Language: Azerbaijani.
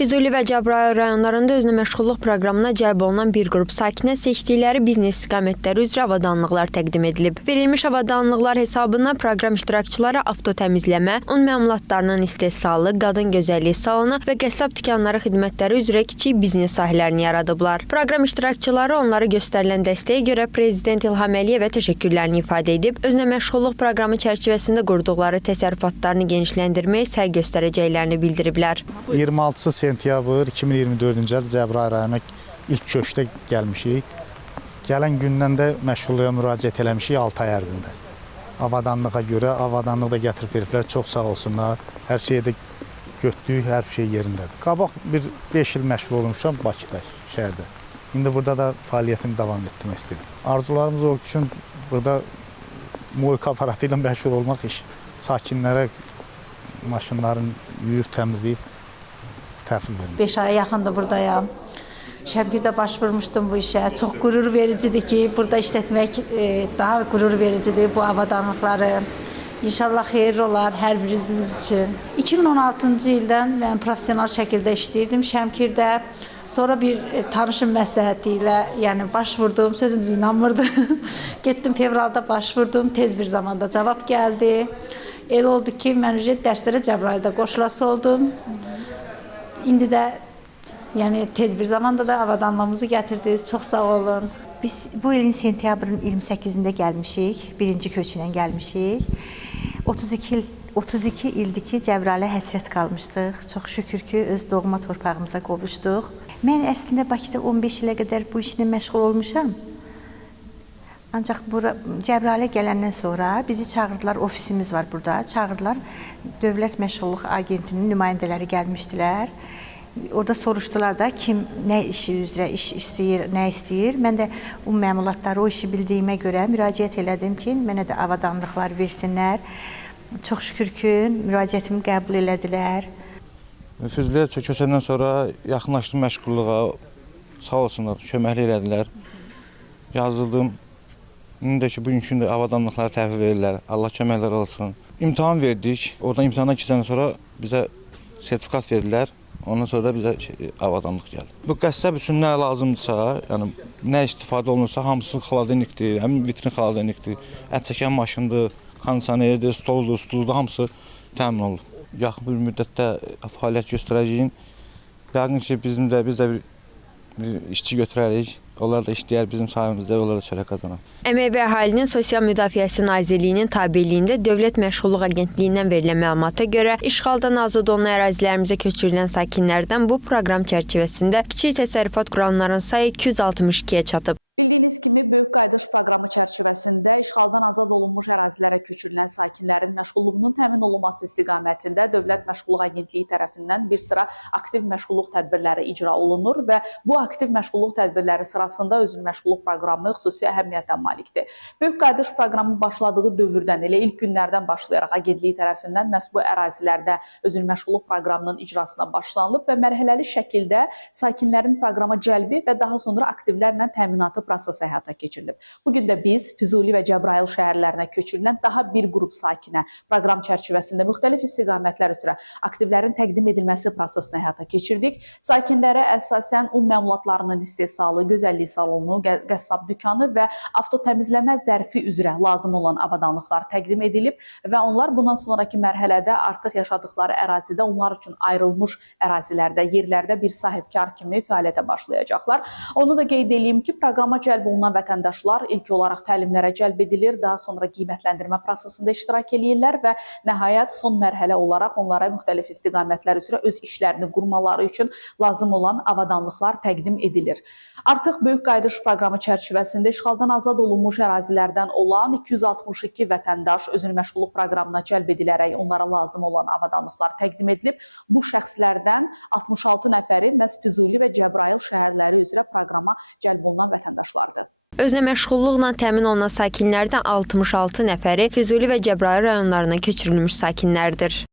Füzuli və Cəbrayıl rayonlarında özünə məşğulluq proqramına cəlb olunan bir qrup sakinə seçdikləri biznes istiqamətləri üzrə avadanlıqlar təqdim edilib. Verilmiş avadanlıqlar hesabına proqram iştirakçıları avto təmizləmə, un məmulatlarının istehsalı, qadın gözəlliyi salonu və qəssab dükanları xidmətləri üzrə kiçik biznes sahələrini yaradıblar. Proqram iştirakçıları onlara göstərilən dəstəyə görə Prezident İlham Əliyevə təşəkkürlərini ifadə edib, özünə məşğulluq proqramı çərçivəsində qurduqları təsərrüfatlarını genişləndirməyə səy göstərəcəklərini bildiriblər. 26 sentyabr 2024-cü ildə Cəbrayıl rayonuna ilk köçdə gəlmişik. Gələn gündən də məşğulluğa müraciət eləmişik 6 ay ərzində. Avadanlığa görə, avadanlıqda gətirib veriblər, çox sağ olsunlar. Hər şeyi də götürdük, hər şey yerindədir. Qabaq bir 5 il məşğul olmuşam Bakıda, şəhərdə. İndi burada da fəaliyyətimi davam etdirmək istəyirəm. Arzularımız o üçün burada moyka aparatı ilə məşğul olmaq iş. Sakinlərə maşınların yuyub təmizləyib təhvil verir. 5 aya yaxındır buradayam. Şəmkirdə baş vurmuşdum bu işə. Çox qürur vericidir ki, burada işlətmək daha qürur vericidir bu avadanlıqları. İnşallah xeyirli olar hər birimiz üçün. 2016-cı ildən mən professional şəkildə işləyirdim Şəmkirdə. Sonra bir tanışım məsləhəti ilə baş vurdum, sözünüzə inanmırdım. Getdim fevralda baş vurdum, tez bir zamanda cavab gəldi. Elə oldu ki, mən dərslərə Cəbrayılda qoşulası oldum. İndi də tez bir zamanda da avadanlığımızı gətirdiniz. Çox sağ olun. Biz bu ilin sentyabrın 28-də gəlmişik, birinci köçünə gəlmişik. 32 ildir ki, Cəbrayilə həsrət qalmışdıq. Çox şükür ki, öz doğma torpağımıza qovuşduq. Mən əslində Bakıda 15 ilə qədər bu işlə məşğul olmuşam. Ancaq Cəbrailə gələndən sonra bizi çağırdılar, ofisimiz var burada. Çağırdılar, Dövlət Məşğulluq Agentinin nümayəndələri gəlmişdilər. Orada soruşdular da kim nə işi üzrə iş istəyir, nə istəyir. Mən də o məmulatları, o işi bildiyimə görə müraciət elədim ki, mənə də avadanlıqlar versinlər. Çox şükür ki, müraciətimi qəbul elədilər. Füzuliyə köçəndən sonra yaxınlaşdım məşğulluğa, sağ olsunlar, köməkli elədilər. Yazıldım. İndi də ki, bugünkü də avadanlıqları təhvil verirlər. Allah köməklər olsun. İmtahan verdik. Oradan imtahandan keçəndən sonra bizə sertifikat verdilər. Ondan sonra da bizə avadanlıq gəldi. Bu qəssab üçün nə lazımdırsa, nə istifadə olunursa, hamısı xaladenikdir, həmin vitrin xaladenikdir, ət çəkən maşındır, kondisionerdir, stoldur, stuldur, hamısı təmin olunur. Yaxın bir müddətdə fəaliyyət göstərəcəyik. Yəqin ki, biz də bir işçi götürərik. Onlar da işləyər bizim sayımızda, onlar da çörək qazanar. Əmək və Əhalinin Sosial Müdafiəsi Nazirliyinin tabeliyində Dövlət Məşğulluq Agentliyindən verilən məlumata görə işğaldan azad olunan ərazilərimizə köçürülən sakinlərdən bu proqram çərçivəsində kiçik təsərrüfat quranların sayı 262-yə çatıb. Bildiyiniz kimi, Böyük Qayıdış proqramı çərçivəsində işğaldan azad olunmuş ərazilərə köçürülən sakinlərin məşğulluğunun təmin olunması istiqamətində Dövlət Məşğulluq Agentliyi tərəfindən bir sıra aktiv məşğulluq tədbirləri icra olunur və bu aktiv məşğulluq tədbirləri sırasında özünün məşğulluq proqramı xüsusi əhəmiyyətə malikdir. Böyük Qayıdış proqramı başladığı dövrdən, elə ilk günlərdən başlayaraq Agentliyi tərəfindən məhz bu ərazilərdə özünün məşğulluq proqramının icrasına başlanılıb və mərhələli şəkildə sakinlərin proqrama cəlbi və daha sonra aktivlərlə təminatı prosesi həyata keçirilib. Bugün də biz Füzuli və Cəbrayıl şəhərlərinə köçürülən daha bir qrup sakinə proqram çərçivəsində müxtəlif istiqamətlər üzrə aktivlərin təqdim edilməsi prosesini həyata keçirdik. Sakinlərə əsasən un məmulatlarının istehsalı, gözəllik salonu, qəssab dükanı və avto təmizləmə zərfi üzrə lazım olan avadanlıqlar təqdim edilib və onlar bundan sonraki mərhələdə artıq yaşadıkları ərazidə onlar üçün ayrılmış ərazilərdə, yerlərdə bir sahibkar kimi fəaliyyətə başlayacaqlar. Onu da qeyd edeyim ki, proqrama cəlb olunan vətəndaşlar ilk olaraq təlimlərə cəlb edilir, daha sonra qiymətləndirmə prosesində iştirak edirlər və nəhayət son mərhələ olaraq onlara müxtəlif istiqamətlər üzrə öz işlərini qurmaları üçün lazım olan avadanlıqlar təqdim edilir. Artıq Böyük Qayıdış proqramı çərçivəsində işğaldan azad olunmuş ərazilərdən olan 262 vətəndaş özünün məşğulluq proqramına cəlb edilərək onlara lazım olan avadanlıqlar təqdim edilib. Bu şəxslərdən 66 nəfəri məhz Füzuli və Cəbrayıl şəhərləri üzrə proqrama cəlb olunan vətəndaşlardır. Özünə məşğulluqla təmin olunan sakinlərdən 66 nəfəri Füzuli və Cəbrayıl rayonlarına köçürülmüş sakinlərdir.